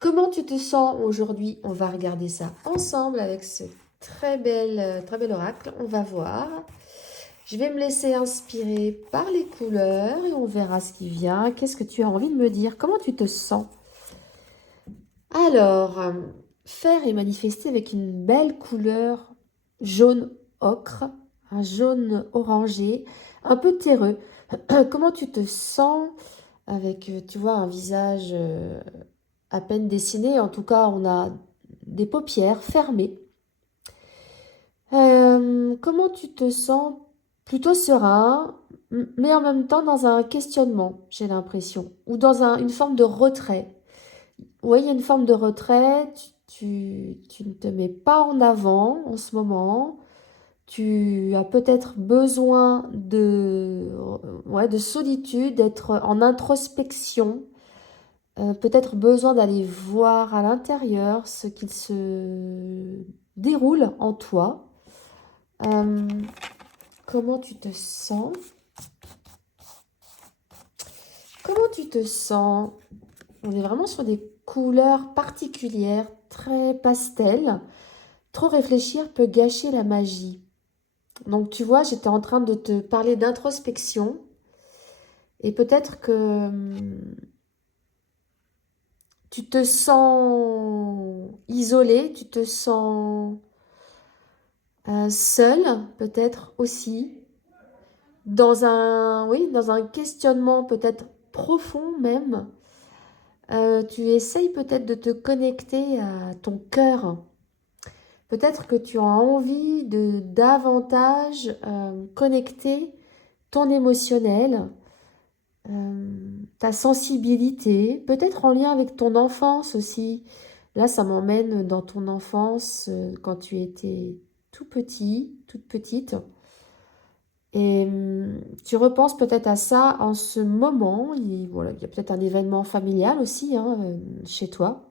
Comment tu te sens aujourd'hui? On va regarder ça ensemble avec ce très bel oracle. On va voir. Je vais me laisser inspirer par les couleurs et on verra ce qui vient. Qu'est-ce que tu as envie de me dire? Comment tu te sens? Alors, faire et manifester avec une belle couleur jaune ocre, un jaune orangé, un peu terreux. Comment tu te sens avec, tu vois, un visage à peine dessiné? En tout cas, on a des paupières fermées. Comment tu te sens? Plutôt serein, mais en même temps dans un questionnement, j'ai l'impression, ou dans une forme de retrait. Oui, il y a une forme de retrait, tu ne te mets pas en avant en ce moment, tu as peut-être besoin ouais, de solitude, d'être en introspection, peut-être besoin d'aller voir à l'intérieur ce qu'il se déroule en toi. Euh, Comment tu te sens? Comment tu te sens? On est vraiment sur des couleurs particulières, très pastel. Trop réfléchir peut gâcher la magie. Donc tu vois, j'étais en train de te parler d'introspection et peut-être que tu te sens isolé, tu te sens seul, peut-être aussi, oui, dans un questionnement peut-être profond même. Tu essayes peut-être de te connecter à ton cœur. Peut-être que tu as envie de davantage connecter ton émotionnel, ta sensibilité, peut-être en lien avec ton enfance aussi. Là, ça m'emmène dans ton enfance quand tu étais tout petit, toute petite. Et tu repenses peut-être à ça en ce moment. Voilà, il y a peut-être un événement familial aussi hein, chez toi,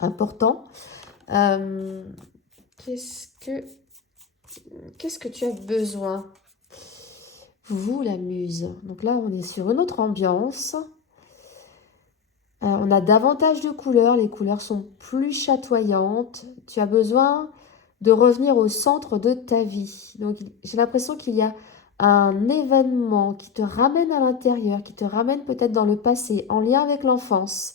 important. Euh, qu'est-ce que, qu'est-ce que tu as besoin? Vous, la muse. Donc là, on est sur une autre ambiance. On a davantage de couleurs. Les couleurs sont plus chatoyantes. Tu as besoin de revenir au centre de ta vie. Donc, j'ai l'impression qu'il y a un événement qui te ramène à l'intérieur, qui te ramène peut-être dans le passé, en lien avec l'enfance,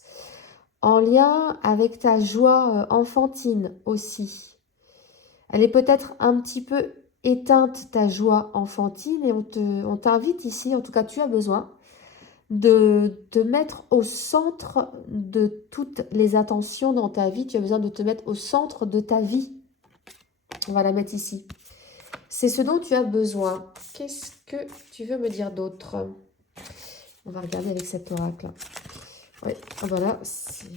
en lien avec ta joie enfantine aussi. Elle est peut-être un petit peu éteinte, ta joie enfantine, et on t'invite ici, en tout cas tu as besoin, de te mettre au centre de toutes les attentions dans ta vie. Tu as besoin de te mettre au centre de ta vie. On va la mettre ici. C'est ce dont tu as besoin. Qu'est-ce que tu veux me dire d'autre? On va regarder avec cet oracle. Oui, voilà, c'est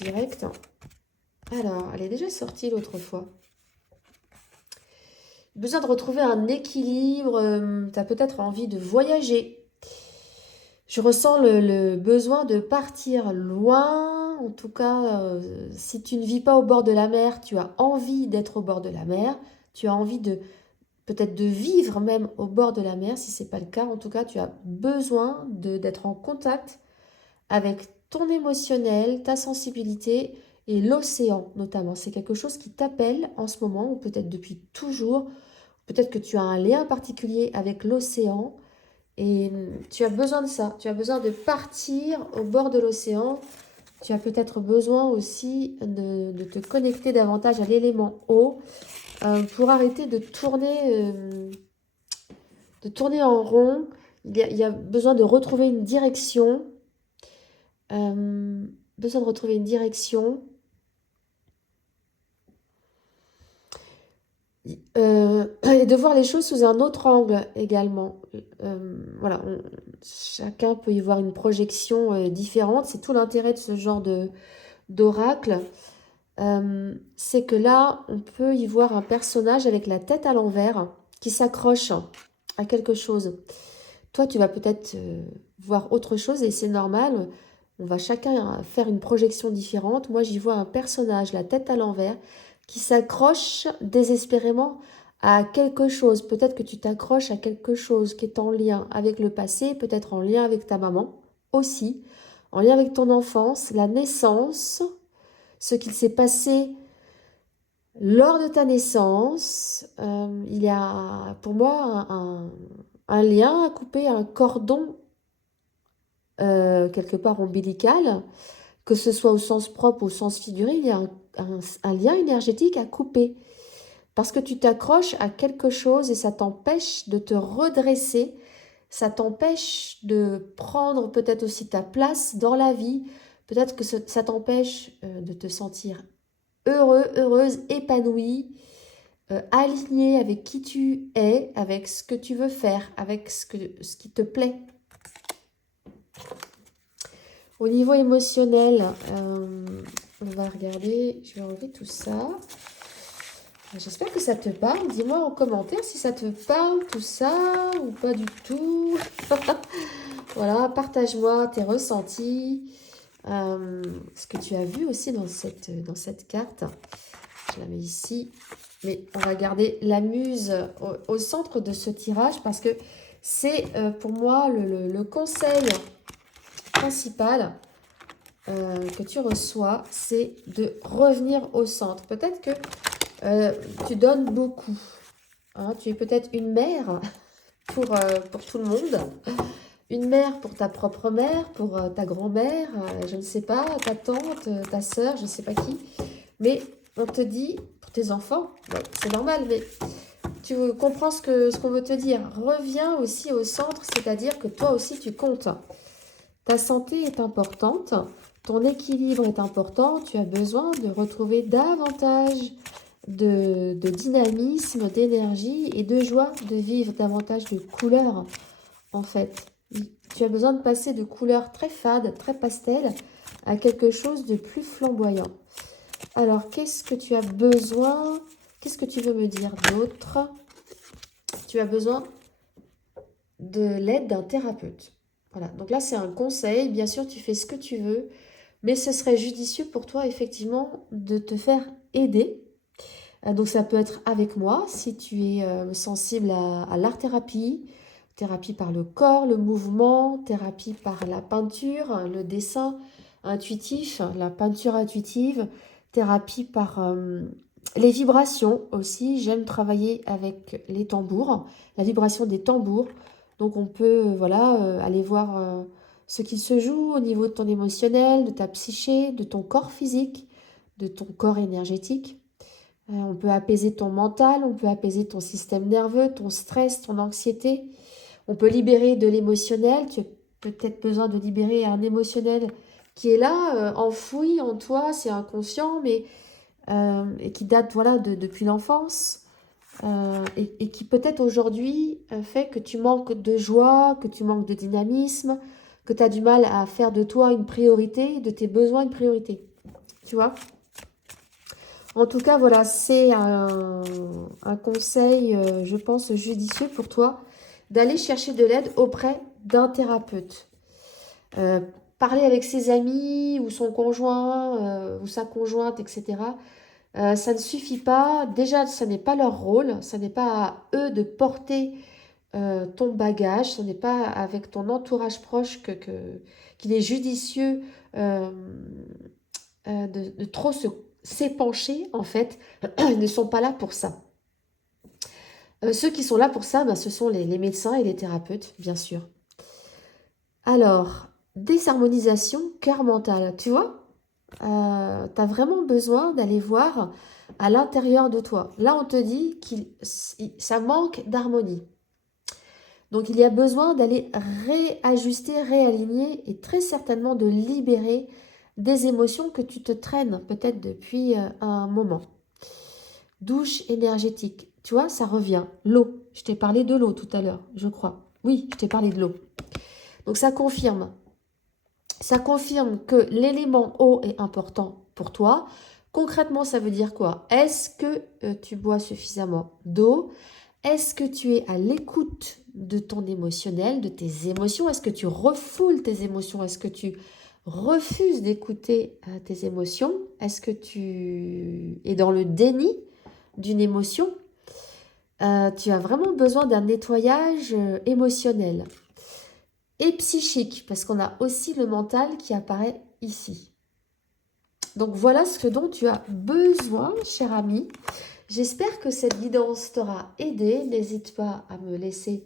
direct. Alors, elle est déjà sortie l'autre fois. Besoin de retrouver un équilibre. Tu as peut-être envie de voyager. Je ressens le besoin de partir loin. En tout cas, si tu ne vis pas au bord de la mer, tu as envie d'être au bord de la mer. Tu as envie de peut-être de vivre même au bord de la mer. Si ce n'est pas le cas, en tout cas, tu as besoin d'être en contact avec ton émotionnel, ta sensibilité et l'océan notamment. C'est quelque chose qui t'appelle en ce moment ou peut-être depuis toujours. Peut-être que tu as un lien particulier avec l'océan et tu as besoin de ça. Tu as besoin de partir au bord de l'océan. Tu as peut-être besoin aussi de te connecter davantage à l'élément eau pour arrêter de tourner en rond. Il y a besoin de retrouver une direction. Euh, besoin de retrouver une direction. Et de voir les choses sous un autre angle également. Voilà, chacun peut y voir une projection différente. C'est tout l'intérêt de ce genre d'oracle. C'est que là, on peut y voir un personnage avec la tête à l'envers qui s'accroche à quelque chose. Toi, tu vas peut-être voir autre chose et c'est normal. On va chacun faire une projection différente. Moi, j'y vois un personnage, la tête à l'envers, qui s'accroche désespérément à quelque chose. Peut-être que tu t'accroches à quelque chose qui est en lien avec le passé, peut-être en lien avec ta maman aussi, en lien avec ton enfance, la naissance. ce qu'il s'est passé lors de ta naissance. Il y a pour moi un lien à couper, un cordon quelque part ombilical, que ce soit au sens propre ou au sens figuré, il y a un lien énergétique à couper. Parce que tu t'accroches à quelque chose et ça t'empêche de te redresser, ça t'empêche de prendre peut-être aussi ta place dans la vie, peut-être que ça t'empêche de te sentir heureux, heureuse, épanoui, aligné avec qui tu es, avec ce que tu veux faire, avec ce qui te plaît. Au niveau émotionnel, on va regarder, je vais enlever tout ça. J'espère que ça te parle. Dis-moi en commentaire si ça te parle tout ça ou pas du tout. Voilà, partage-moi tes ressentis. Ce que tu as vu aussi dans cette carte. Je la mets ici. Mais on va garder la muse au centre de ce tirage parce que c'est pour moi le conseil principal que tu reçois, c'est de revenir au centre. Peut-être que tu donnes beaucoup. Hein, tu es peut-être une mère pour tout le monde. Une mère pour ta propre mère, pour ta grand-mère, je ne sais pas, ta tante, ta sœur, je ne sais pas qui. Mais on te dit, pour tes enfants, ouais, c'est normal, mais tu comprends ce qu'on veut te dire. Reviens aussi au centre, c'est-à-dire que toi aussi tu comptes. Ta santé est importante, ton équilibre est important, tu as besoin de retrouver davantage de dynamisme, d'énergie et de joie, de vivre davantage de couleurs en fait. Tu as besoin de passer de couleurs très fades, très pastel, à quelque chose de plus flamboyant. Alors, qu'est-ce que tu as besoin? Qu'est-ce que tu veux me dire d'autre? Tu as besoin de l'aide d'un thérapeute. Voilà, donc là, c'est un conseil. Bien sûr, tu fais ce que tu veux, mais ce serait judicieux pour toi, effectivement, de te faire aider. Donc, ça peut être avec moi, si tu es sensible à l'art-thérapie, thérapie par le corps, le mouvement, thérapie par la peinture, le dessin intuitif, la peinture intuitive, thérapie par les vibrations aussi. J'aime travailler avec les tambours, la vibration des tambours. Donc on peut voilà, aller voir ce qui se joue au niveau de ton émotionnel, de ta psyché, de ton corps physique, de ton corps énergétique. On peut apaiser ton mental, on peut apaiser ton système nerveux, ton stress, ton anxiété. On peut libérer de l'émotionnel. Tu as peut-être besoin de libérer un émotionnel qui est là, enfoui en toi, c'est inconscient, mais et qui date voilà, depuis l'enfance. Et qui peut-être aujourd'hui fait que tu manques de joie, que tu manques de dynamisme, que tu as du mal à faire de toi une priorité, de tes besoins une priorité. Tu vois? En tout cas, voilà, c'est un conseil, je pense, judicieux pour toi d'aller chercher de l'aide auprès d'un thérapeute. Parler avec ses amis ou son conjoint ou sa conjointe, etc. Ça ne suffit pas. Déjà, ce n'est pas leur rôle. Ce n'est pas à eux de porter ton bagage. Ce n'est pas avec ton entourage proche qu'il est judicieux de trop s'épancher, en fait. Ils ne sont pas là pour ça. Ceux qui sont là pour ça, ce sont les médecins et les thérapeutes, bien sûr. Alors, désharmonisation cœur-mental, tu vois, tu as vraiment besoin d'aller voir à l'intérieur de toi. Là, on te dit ça manque d'harmonie. Donc, il y a besoin d'aller réajuster, réaligner et très certainement de libérer des émotions que tu te traînes peut-être depuis un moment. Douche énergétique, tu vois, ça revient. L'eau, je t'ai parlé de l'eau tout à l'heure, je crois. Oui, je t'ai parlé de l'eau. Donc, ça confirme. Ça confirme que l'élément eau est important pour toi. Concrètement, ça veut dire quoi? Est-ce que tu bois suffisamment d'eau? Est-ce que tu es à l'écoute de ton émotionnel, de tes émotions? Est-ce que tu refoules tes émotions? Est-ce que tu refuses d'écouter tes émotions? Est-ce que tu es dans le déni d'une émotion? Tu as vraiment besoin d'un nettoyage émotionnel et psychique, parce qu'on a aussi le mental qui apparaît ici. Donc voilà ce dont tu as besoin, cher ami. J'espère que cette guidance t'aura aidé. N'hésite pas à me laisser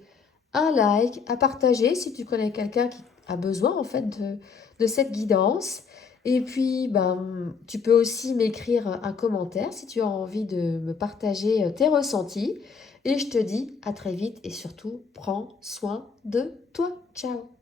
un like, à partager si tu connais quelqu'un qui a besoin en fait de cette guidance. Et puis, ben, tu peux aussi m'écrire un commentaire si tu as envie de me partager tes ressentis. Et je te dis à très vite et surtout, prends soin de toi. Ciao!